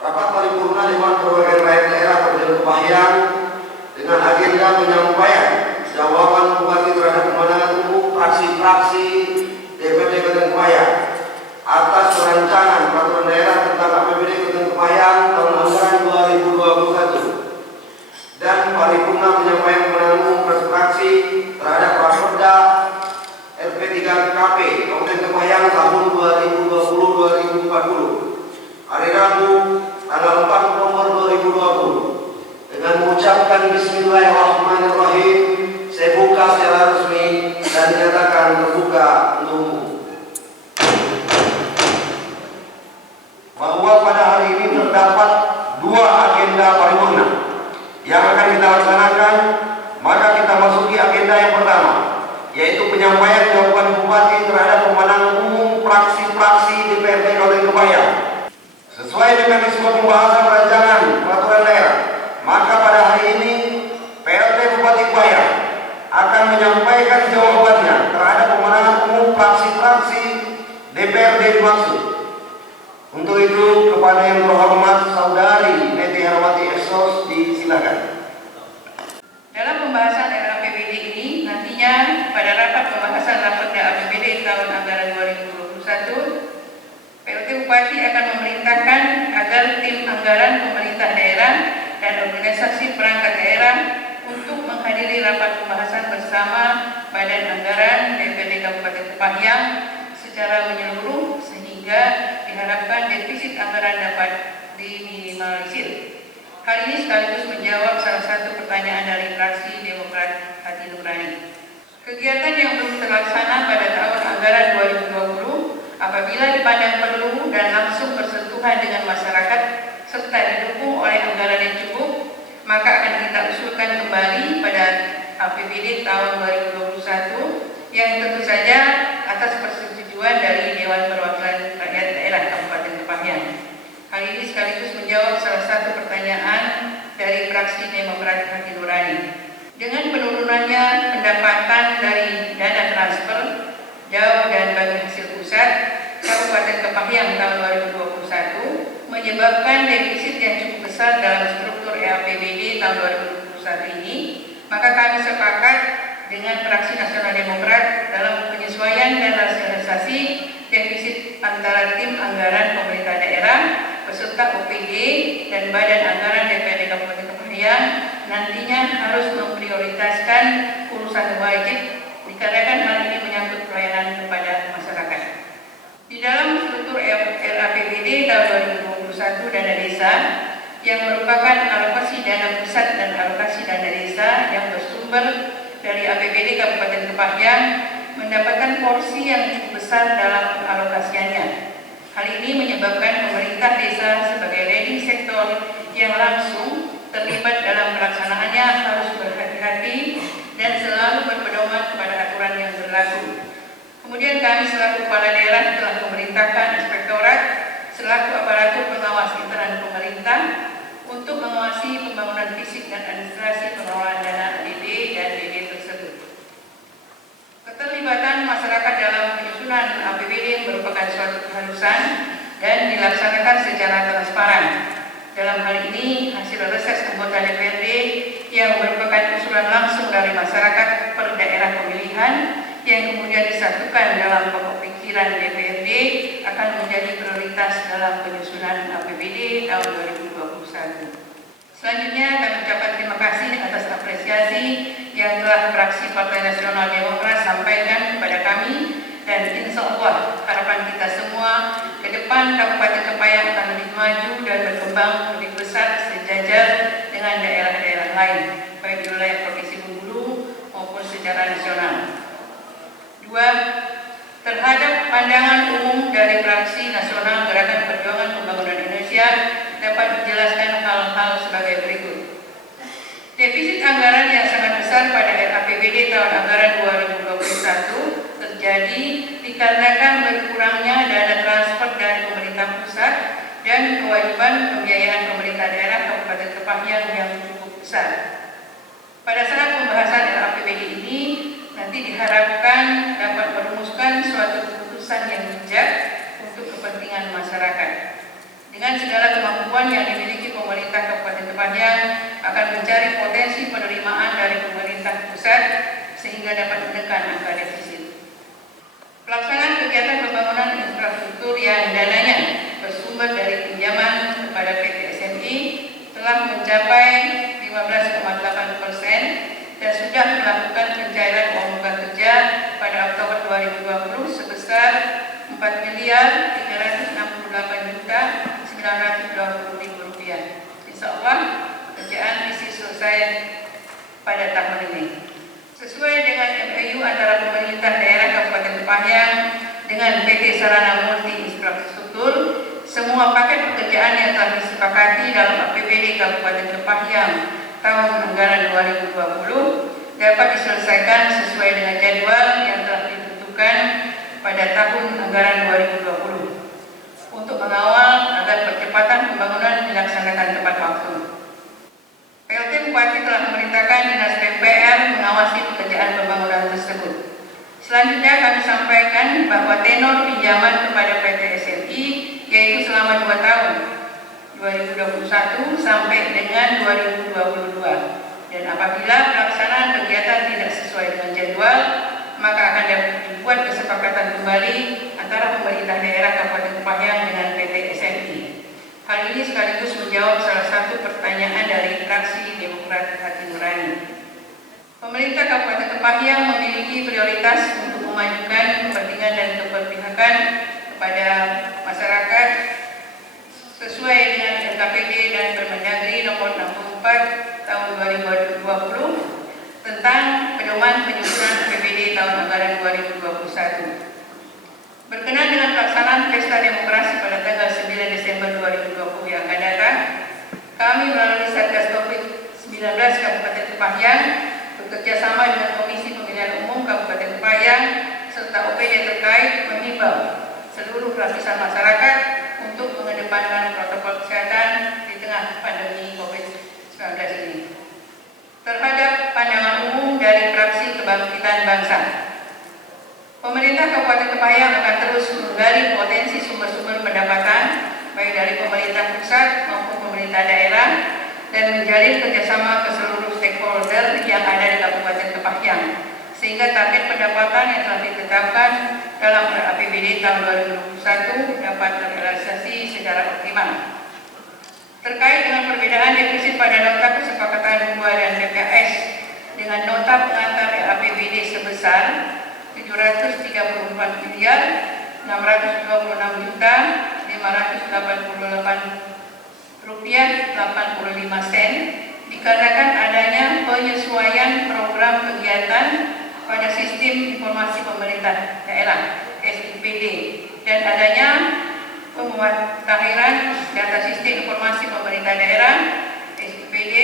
Rapat paripurna Dewan Perwakilan Rakyat Daerah Kabupaten Kepahyang dengan agenda penyampaian jawaban Bupati terhadap kemenangan umum fraksi-fraksi DPRD Kabupaten Kepahyang atas perancangan peraturan daerah tentang APBD Kabupaten Kepahyang tahun anggaran 2021 dan paripurna penyampaian kemenangan umum fraksi terhadap Raperda LP3KP Kabupaten Kepahyang tahun 2020-2040 hari Rabu tanggal 4 November 2020 dengan mengucapkan Bismillahirrahmanirrahim. Saya buka secara resmi dan dinyatakan terbuka untuk umum. Bahwa pada hari ini terdapat dua agenda paripurna yang akan kita laksanakan, maka kita masuki agenda yang pertama, yaitu penyampaian jawaban Bupati terhadap pemenangan umum fraksi-fraksi DPRD Kabupaten Kepahyang. Sesuai mekanisme pembahasan rancangan peraturan daerah, maka pada hari ini PLT Bupati Kepahyang akan menyampaikan jawabannya terhadap pemenangan umum fraksi-fraksi DPRD dimaksud. Untuk itu kepada yang terhormat Saudari Neti Hermati Esos disilakan. Dalam pembahasan RAPBD ini nantinya pada rapat pembahasan Raperda APBD tahun anggaran 2021, PLT Bupati akan memerintahkan agar tim anggaran pemerintah daerah dan organisasi perangkat daerah untuk menghadiri rapat pembahasan bersama Badan Anggaran DPRD Kabupaten Kepahyang secara menyeluruh sehingga diharapkan defisit anggaran dapat diminimalisir. Hal ini sekaligus menjawab salah satu pertanyaan dari fraksi Demokrat Hati Nurani. Kegiatan yang belum terlaksana pada tahun anggaran 2020 apabila dipandang perlu dan langsung bersentuhan dengan masyarakat serta didukung oleh anggaran yang cukup, maka akan kita usulkan kembali pada APBD tahun 2021 yang tentu saja atas persetujuan dari Dewan Perwakilan Rakyat Daerah Kabupaten Kepahyang. Hal ini sekaligus menjawab salah satu pertanyaan dari fraksi Demokrat Hati Nurani. Dengan penurunannya pendapatan dari dana transfer jauh dan bagi hasil pusat, Kabupaten Kepahyang tahun 2021 menyebabkan defisit yang cukup besar dalam struktur APBD tahun 2021 ini, maka kami sepakat dengan fraksi Nasional Demokrat dalam penyesuaian dan rasionalisasi defisit antara tim anggaran pemerintah daerah beserta OPD dan Badan Anggaran DPRD Kabupaten Kepahyang nantinya harus memprioritaskan urusan wajib dikarenakan hal ini menyangkut pelayanan kepada masyarakat. Di dalam struktur RAPBD tahun 2021 dana desa yang merupakan alokasi dana pusat dan alokasi dana desa yang bersumber dari APBD Kabupaten Kepahyang mendapatkan porsi yang cukup besar dalam alokasiannya. Hal ini menyebabkan pemerintah desa sebagai leading sektor yang langsung terlibat dalam pelaksanaannya harus berhati-hati dan selalu berpedoman kepada aturan yang berlaku. Kemudian kami selaku kepala daerah telah memerintahkan inspektorat selaku aparatur pengawas internal pemerintah untuk mengawasi pembangunan fisik dan administrasi pengelolaan dana APBD dan DD tersebut. Keterlibatan masyarakat dalam penyusunan APBD merupakan suatu keharusan dan dilaksanakan secara transparan. Dalam hal ini, hasil reses anggota DPRD yang merupakan usulan langsung dari masyarakat per daerah pemilihan yang kemudian disatukan dalam pokok pikiran DPRD akan menjadi prioritas dalam penyusunan APBD tahun 2021. Selanjutnya kami ucapkan terima kasih atas apresiasi yang telah fraksi Partai Nasional Demokrat sampaikan kepada kami dan insya Allah harapan kita semua ke depan Kabupaten Kepahyang akan lebih maju dan berkembang lebih besar sejajar dengan daerah-daerah lain baik di wilayah Provinsi Bengkulu maupun secara nasional. 2. Terhadap pandangan umum dari fraksi Nasional Gerakan Perjuangan Pembangunan Indonesia dapat dijelaskan hal-hal sebagai berikut. Defisit anggaran yang sangat besar pada RAPBD tahun anggaran 2021 terjadi dikarenakan berkurangnya dana transfer dari pemerintah pusat dan kewajiban pembiayaan pemerintah daerah Kabupaten Kepahyang yang cukup besar. Pada saat pembahasan RAPBD ini nanti diharapkan dapat merumuskan suatu keputusan yang bijak untuk kepentingan masyarakat. Dengan segala kemampuan yang dimiliki pemerintah Kabupaten Kepanjen akan mencari potensi penerimaan dari pemerintah pusat sehingga dapat menekan angka defisit. Pelaksanaan kegiatan pembangunan infrastruktur yang dananya bersumber dari pinjaman kepada PT SMI telah mencapai 15,8% dan sudah melakukan pencairan uang muka kerja pada Oktober 2020 sebesar Rp4.368.920.000. Insya Allah pekerjaan misi selesai pada tahun ini. Sesuai dengan MOU antara pemerintah daerah Kabupaten Kepanjen dengan PT Sarana Multi Infrastruktur, semua paket pekerjaan yang telah disepakati dalam APBD Kabupaten Kepanjen tahun anggaran 2020 dapat diselesaikan sesuai dengan jadwal yang telah ditentukan pada tahun anggaran 2020 untuk mengawal agar percepatan pembangunan dilaksanakan tepat waktu. PLT Bupati telah memerintahkan Dinas PUPR mengawasi pekerjaan pembangunan tersebut. Selanjutnya kami sampaikan bahwa tenor pinjaman kepada PT SMI yaitu selama 2 tahun 2021 sampai dengan 2022, dan apabila pelaksanaan kegiatan tidak sesuai dengan jadwal maka akan dibuat kesepakatan kembali antara pemerintah daerah Kabupaten Kepanjen dengan PT SMI. Hal ini sekaligus menjawab salah satu pertanyaan dari fraksi Demokrat Hati Nurani. Pemerintah Kabupaten Kepanjen memiliki prioritas untuk memajukan kepentingan dan keberpihakan kepada masyarakat sesuai dengan LKPD dan Permendagri nomor 64 tahun 2020 tentang pedoman penyusunan APBD tahun anggaran 2021. Berkenaan dengan pelaksanaan Pesta Demokrasi pada tanggal 9 Desember 2020 yang akan datang, kami melalui Satgas COVID-19 Kabupaten Kepanjen bekerjasama dengan Komisi Pemilihan Umum Kabupaten Kepanjen serta OPD terkait menghimbau seluruh lapisan masyarakat untuk mengedepankan protokol kesehatan di tengah pandemi COVID-19 ini. Terhadap pandangan umum dari fraksi Kebangkitan Bangsa, pemerintah Kabupaten Kepanjen akan terus menggali potensi sumber-sumber pendapatan baik dari pemerintah pusat maupun pemerintah daerah dan menjalin kerjasama ke seluruh stakeholder yang ada di Kabupaten Kepanjen sehingga target pendapatan yang telah ditetapkan dalam APBD tahun 2021 dapat terrealisasi secara optimal. Terkait dengan perbedaan defisit pada nota kesepakatan 2 dan PKS dengan nota pengantar APBD sebesar Rp703.456.588.85 dikarenakan adanya penyesuaian program kegiatan pada sistem informasi pemerintah daerah SIPD dan adanya pemutakhiran data sistem informasi pemerintah daerah SIPD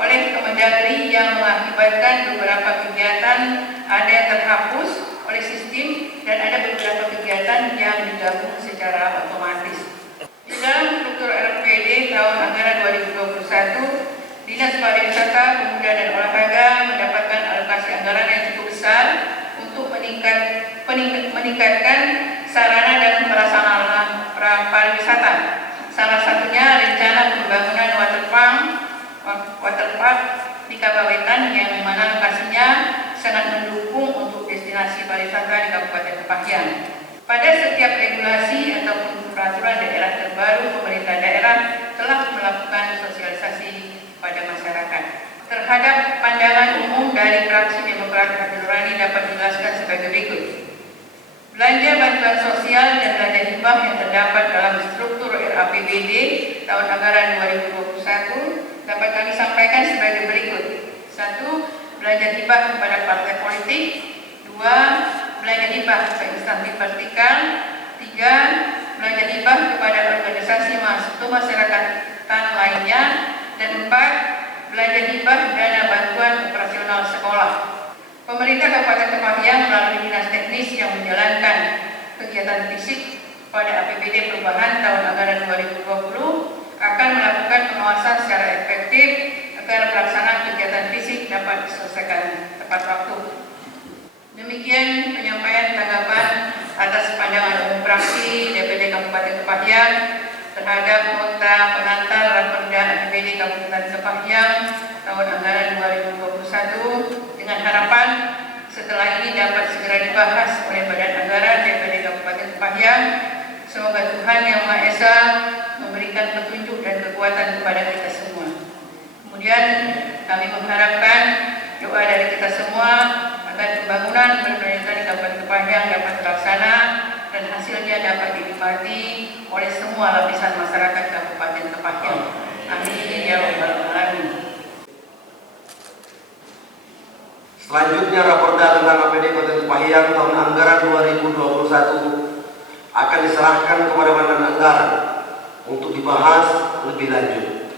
oleh Kemendagri yang mengakibatkan beberapa kegiatan ada yang terhapus oleh sistem dan ada beberapa kegiatan yang digabung secara otomatis. Di dalam struktur RPD tahun anggaran 2021, Dinas Pariwisata, Pemuda dan Olahraga mendapatkan alokasi anggaran yang cukup besar untuk meningkatkan sarana dan prasarana pariwisata. Salah satunya rencana pembangunan waterpark di Kabawetan yang mana lokasinya sangat mendukung untuk destinasi pariwisata di Kabupaten Kepanjen. Pada setiap regulasi ataupun peraturan daerah terbaru, pemerintah daerah telah melakukan sosialisasi pada masyarakat. Terhadap pandangan umum dari fraksi Demokrat Hati Nurani dapat dijelaskan sebagai berikut. Belanja bantuan sosial dan belanja hibah yang terdapat dalam struktur RAPBD tahun anggaran 2021 dapat kami sampaikan sebagai berikut. 1. Belanja hibah kepada partai politik. 2. Belanja hibah ke instansi vertikal. 3. Belanja hibah kepada organisasi masyarakat lainnya. Dan 4. Belanja hibah dana bantuan operasional sekolah. Pemerintah Kabupaten Kepanjen melalui Dinas Teknis yang menjalankan kegiatan fisik pada APBD perubahan tahun anggaran 2020 akan melakukan pengawasan secara efektif agar pelaksanaan kegiatan fisik dapat diselesaikan tepat waktu. Demikian penyampaian tanggapan atas pandangan umum fraksi DPD Kabupaten Kepanjen terhadap nota pengantar Raperda APBD Kabupaten Kepahyang tahun anggaran 2021 dengan harapan setelah ini dapat segera dibahas oleh Badan Anggaran DPRD Kabupaten Kepahyang. Semoga Tuhan Yang Maha Esa memberikan petunjuk dan kekuatan kepada kita semua. Kemudian kami mengharapkan doa dari kita semua agar pembangunan pemerintah di Kabupaten Kepahyang dapat terlaksana dan hasilnya dapat dinikmati oleh semua lapisan masyarakat Kabupaten Kepahyang. Amin ya rabbal alamin. Selanjutnya, Raperda tentang APBD Kabupaten Kepahyang tahun anggaran 2021 akan diserahkan kepada Badan Anggaran untuk dibahas lebih lanjut.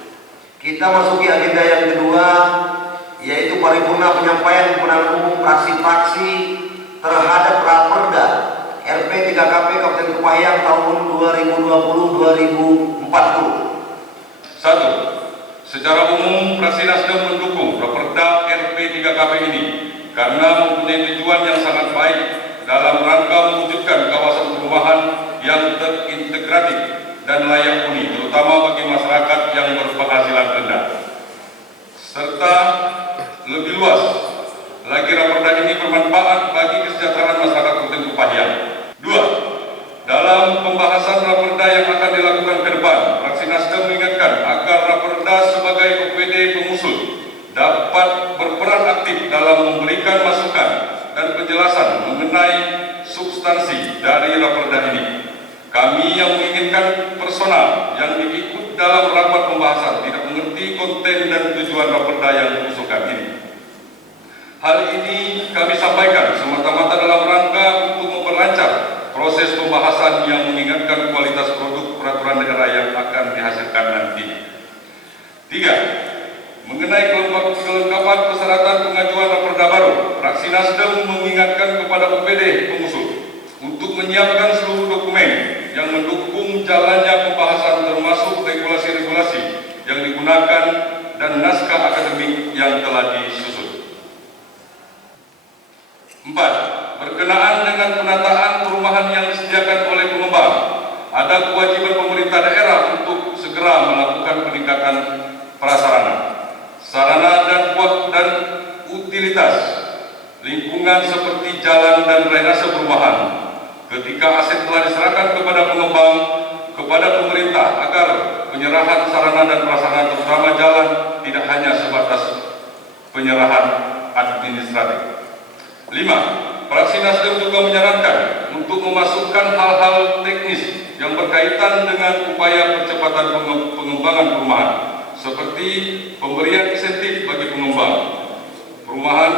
Kita masuki agenda yang kedua, yaitu paripurna penyampaian kewenangan umum fraksi-fraksi terhadap Raperda RP 3KP Kabupaten Kepahyang tahun 2020-2040. 1. Secara umum, fraksi Nasdem mendukung Raperda RP 3KP ini karena mempunyai tujuan yang sangat baik dalam rangka mewujudkan kawasan perumahan yang terintegratif dan layak huni, terutama bagi masyarakat yang berpenghasilan rendah. Serta lebih luas lagi, Raperda ini bermanfaat bagi kesejahteraan masyarakat Kabupaten Kepahyang. 2. Dalam pembahasan Raperda yang akan dilakukan ke depan, fraksi Nasdem mengingatkan agar Raperda sebagai OPD pengusul dapat berperan aktif dalam memberikan masukan dan penjelasan mengenai substansi dari Raperda ini. Kami yang menginginkan personal yang ikut dalam rapat pembahasan tidak mengerti konten dan tujuan Raperda yang diusulkan ini. Hal ini kami sampaikan semata-mata dalam rangka untuk memperlancar proses pembahasan yang mengingatkan kualitas produk peraturan daerah yang akan dihasilkan nanti. 3. Mengenai kelengkapan persyaratan pengajuan Raperda baru, fraksi Nasdem mengingatkan kepada OPD pengusul untuk menyiapkan seluruh dokumen yang mendukung jalannya pembahasan, termasuk regulasi-regulasi yang digunakan dan naskah akademik yang telah disusun. 4. Berkenaan dengan penataan perumahan yang disediakan oleh pengembang, ada kewajiban pemerintah daerah untuk segera melakukan peningkatan prasarana, sarana dan utilitas lingkungan seperti jalan dan drainase perumahan. Ketika aset telah diserahkan kepada pengembang, kepada pemerintah agar penyerahan sarana dan prasarana terutama jalan tidak hanya sebatas penyerahan administratif. 5. Fraksi Nasdem juga menyarankan untuk memasukkan hal-hal teknis yang berkaitan dengan upaya percepatan pengembangan perumahan, seperti pemberian insentif bagi pengembang perumahan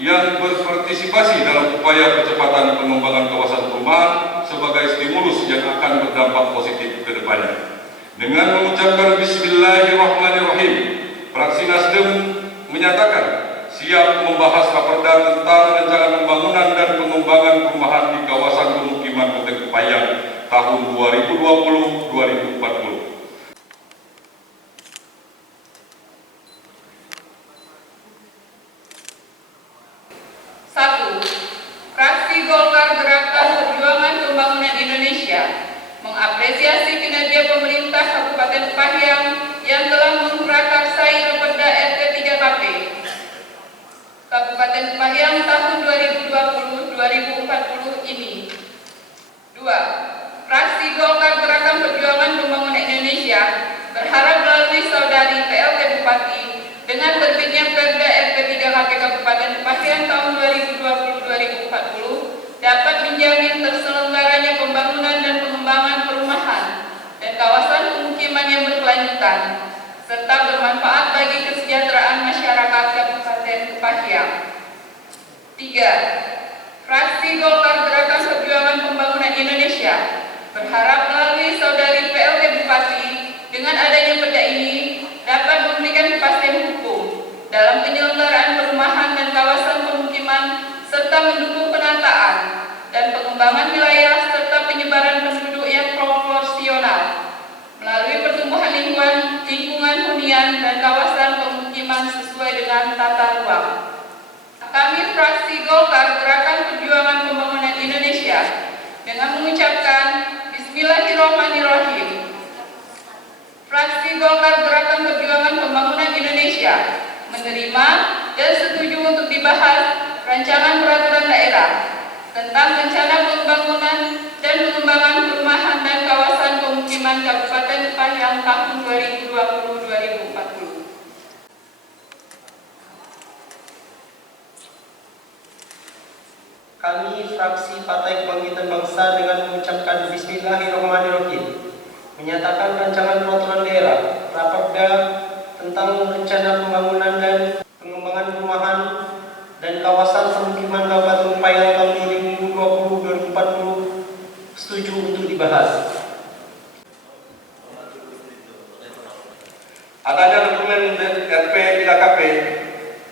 yang berpartisipasi dalam upaya percepatan pengembangan kawasan perumahan sebagai stimulus yang akan berdampak positif ke depannya. Dengan mengucapkan Bismillahirrahmanirrahim, fraksi Nasdem menyatakan siap membahas Raperda tentang rencana pembangunan dan pengembangan perumahan di kawasan pemukiman Kabupaten Kepahyang tahun 2020-2040. 1. Fraksi Golkar Gerakan Perjuangan Pembangunan Indonesia mengapresiasi kinerja pemerintah Kabupaten Kepahyang yang telah memprakarsai Raperda RP 3KP Kabupaten Kepahyang tahun 2020-2040 ini. 2. Fraksi Golkar Gerakan Perjuangan Pembangunan Indonesia berharap melalui saudari PLT Bupati dengan terbitnya Perda RP 3KP Kabupaten Kepahyang tahun 2020-2040 dapat menjamin terselenggaranya pembangunan dan pengembangan perumahan dan kawasan pemukiman yang berkelanjutan serta bermanfaat bagi kesejahteraan masyarakat Kabupaten Kepahyang. 3. Fraksi Golkar Gerakan Perjuangan Pembangunan Indonesia berharap melalui saudari PLT Bupati dengan adanya perda ini dapat memberikan kepastian hukum dalam penyelenggaraan perumahan dan kawasan pemukiman serta mendukung penataan dan pengembangan wilayah serta penyebaran penduduk yang proporsional melalui pertumbuhan lingkungan hunian dan kawasan pemukiman sesuai dengan tata ruang. Kami fraksi Golkar Gerakan Perjuangan Pembangunan Indonesia dengan mengucapkan Bismillahirrahmanirrahim Fraksi Golkar Gerakan Perjuangan Pembangunan Indonesia menerima dan setuju untuk dibahas rancangan peraturan daerah tentang rencana pembangunan dan pengembangan perumahan dan kawasan pemukiman Kabupaten Kepahyang tahun 2020-2040. Kami fraksi Partai Kebangkitan Bangsa dengan mengucapkan Bismillahirrahmanirrahim menyatakan rancangan peraturan daerah Rapperda tentang rencana pembangunan dan pengembangan perumahan dan kawasan pemukiman Kabupaten Kepahyang tahun 2020-2040 setuju untuk dibahas. Adanya dokumen RP 3KP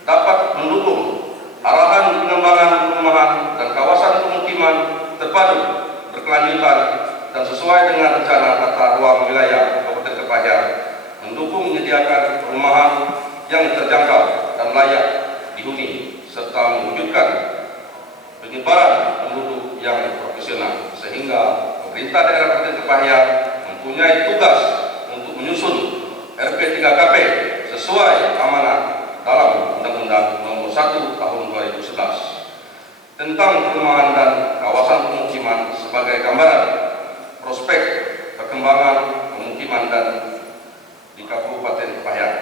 dapat mendukung arahan pengembangan perumahan dan kawasan pemukiman terpadu berkelanjutan dan sesuai dengan rencana tata ruang wilayah Kabupaten Kepahyang, mendukung menyediakan perumahan yang terjangkau dan layak dihuni serta mewujudkan penyebaran penduduk yang profesional, sehingga pemerintah daerah Kabupaten Kepahyang mempunyai tugas untuk menyusun RP 3KP sesuai amanat dalam Undang-Undang Nomor 1 Tahun 2011 tentang perumahan dan kawasan pemukiman sebagai gambaran prospek perkembangan pemukiman dan di Kabupaten Kepahyang,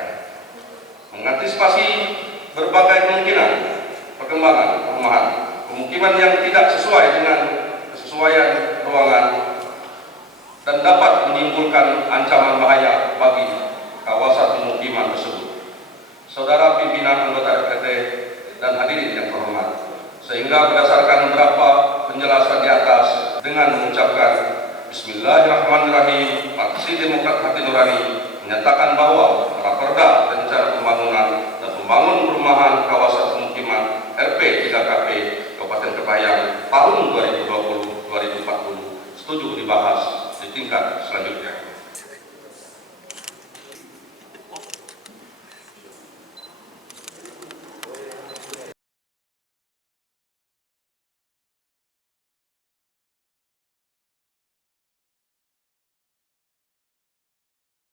mengantisipasi berbagai kemungkinan perkembangan perumahan pemukiman yang tidak sesuai dengan kesesuaian ruangan dan dapat menimbulkan ancaman bahaya bagi kawasan pemukiman tersebut. Saudara pimpinan anggota RPT dan hadirin yang terhormat, sehingga berdasarkan beberapa penjelasan di atas dengan mengucapkan Bismillahirrahmanirrahim, Partai Demokrat Hati Nurani menyatakan bahwa Rapperda Rencana Pembangunan dan Pembangunan Perumahan Kawasan Pemukiman RP 3KP Kabupaten Kepahyang tahun 2020-2040 setuju dibahas di tingkat selanjutnya.